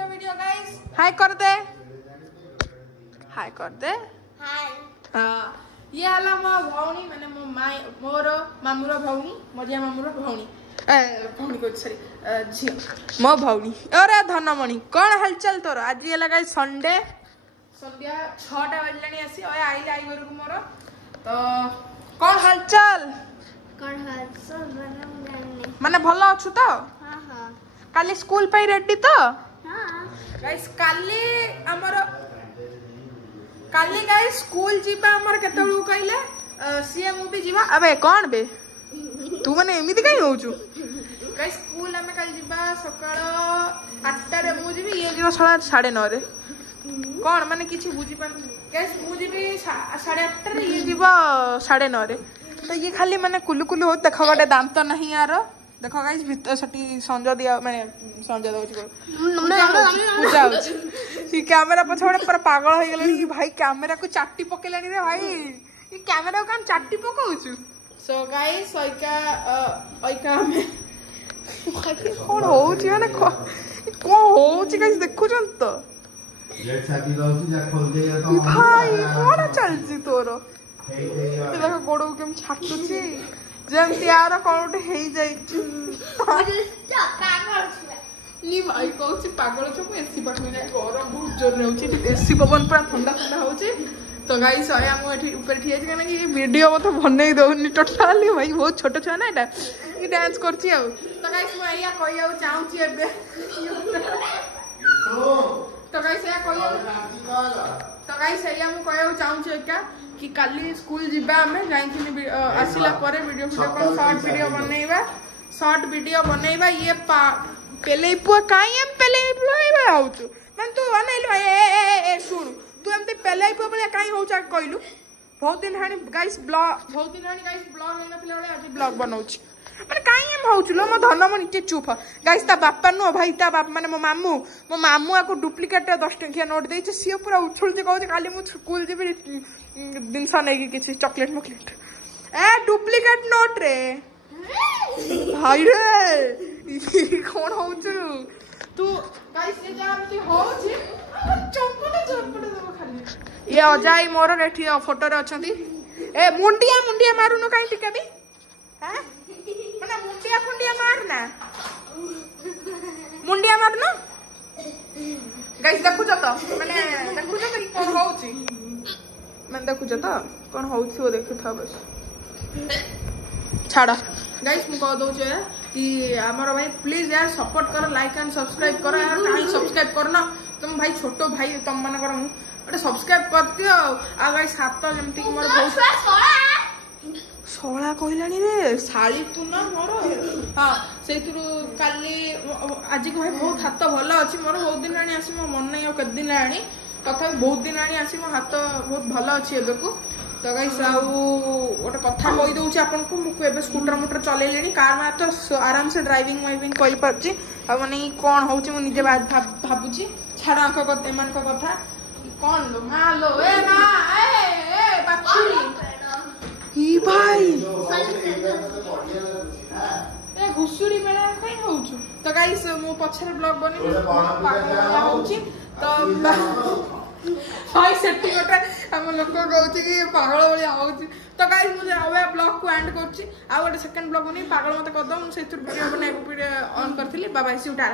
मेरा video guys hi कर दे हाय कर दे हाय हां ये हला मो भौणी माने मो माय मोर मामुर भौणी मरिया मामुर भौणी भौणी को सॉरी झियो मो भौणी अरे धनमणि कोन हालचाल तोर आज ये लगा संडे संध्या 6टा बजलानी आसी ओए आइले आई घर को मोर तो कोन हालचाल माने भलो अछु तो हां हां काली स्कूल पे रेडी तो हां गाइस काली हमर काली गाइस स्कूल जीबा हमर केतळु कइले सीएम भी जीवा अबे कोन बे तू माने एमिति काई होउछु गाइस स्कूल हमें कल जीबा सकाळ 8टा रे मु जीबी ये जीवा 9:30 रे कोन माने किछि बुझी पान गाइस मु जीबी 8:30 रे ये जीवा 9:30 रे तो ये खाली माने कुलु कुलु हो देखो गटे दांत नहीं यार देखो गाइस भीतर सटी संजय दिया माने संजय दउछि पूजा होछि ई कैमरा पछोड़े पर पागल हो गेलनी कि भाई कैमरा को चाटी पकेलानी रे भाई ई कैमरा को चाटी पकाउछु सो गाइस ओइका में कोन होछि माने को होछि गाइस देखुछन तो ये छाती दउछि जा खोल दे तो भाई कोन चलछि तोरो देखो गोड़ केम छाटुछि जेमती यार कोन हे जाइछि नी भाई कहछि पागल छ मु एसी पटमे जा गरम बहुत जोर रहउछि एसी पवन पर ठंडा ठंडा होछि तो गाइस आया मु एठी ऊपर ठिया छै कि वीडियो मत बनै दउनी टोटली भाई बहुत छोट छ ना एटा ई डांस करछि आ तो गाइस मु आइया कहिया चाहूछि एबे तो गाइस या मु कहिया चाहूछि एका कि काली स्कूल जीबा हमें जाइथिनी आसिला परे वीडियो कोन शॉर्ट वीडियो बनैबा ये पेले पुआ काई हम पेले पुआ आउछु मन तू बनैलु ए सुन तू हमते पेले पुआ बले काई होउचा कहलु बहुत दिन हानी गाइस ब्लॉग हेनथिले बले आज ब्लॉग बनाउछि माने काई हम होउछु लो मो धनमणि के चुप गाइस ता बापा नु भाई ता बाप माने मो मामू आको डुप्लीकेट 10 टंकिया नोट देछि सियो पूरा उछुल जे कहू काली मु स्कूल जेबी दिनसा नहीं किसी चॉकलेट मॉकलेट ए डुप्लीकेट नोट रे भाई रे कौन होउछु तू गाइस ये जानती होउछि चंपटे दबो खाली ये अजाई मोर रेठी फोटो रे अछंती ए मुंडिया मारुनो काई टिके भी हैं माने मुंडिया मारना मुंडिया मारनो गाइस देखु तो माने देखु तो कि कोन होउछि मैं देखुछ तो कौन होउछि वो देखु था बस छाड़ गाइस मु कह दउ छे कि हमर भाई प्लीज यार सपोर्ट करो लाइक एंड सब्सक्राइब करो यार काई सब्सक्राइब करना तुम भाई छोटो भाई तुम मन कर ओटे सब्सक्राइब कर दियो आ गाइस हाथ जेमति कि मोर बहुत सोळा कहलानी रे साली तू ना मोर हां सेतुरु काली आज को भाई बहुत हाथ भलो अछि मोर बहुत दिन रानी आसी मो मन नै के दिन रानी कथा बहुत दिन आनी आसी मो हाथ बहुत भलो अछि एबे को तो गाइस आउ ओटे कथा कहि दउ छी आपन को मु एबे स्कूटर मोटर चले लेनी कार में तो आराम से ड्राइविंग कहि परछि आ माने कोन होउछि मु निजे भाबुछि छाड़ा आंख को एमन को कथा कोन लो ए बाछुरी ई भाई ए घुसुरी मेला काई होउछु तो गाइस मु पछरे ब्लॉग बनी होउछि तो भाई सेठी गोटे हम लोक कहउछि कि पागल वाली आउछि तो गाइस मुझे आवे ब्लॉग को एंड करछि आ गोटे सेकंड ब्लॉग बनी पागल मते कदम सेतुर वीडियो बने वीडियो ऑन करथिली बाय बाय सी उठा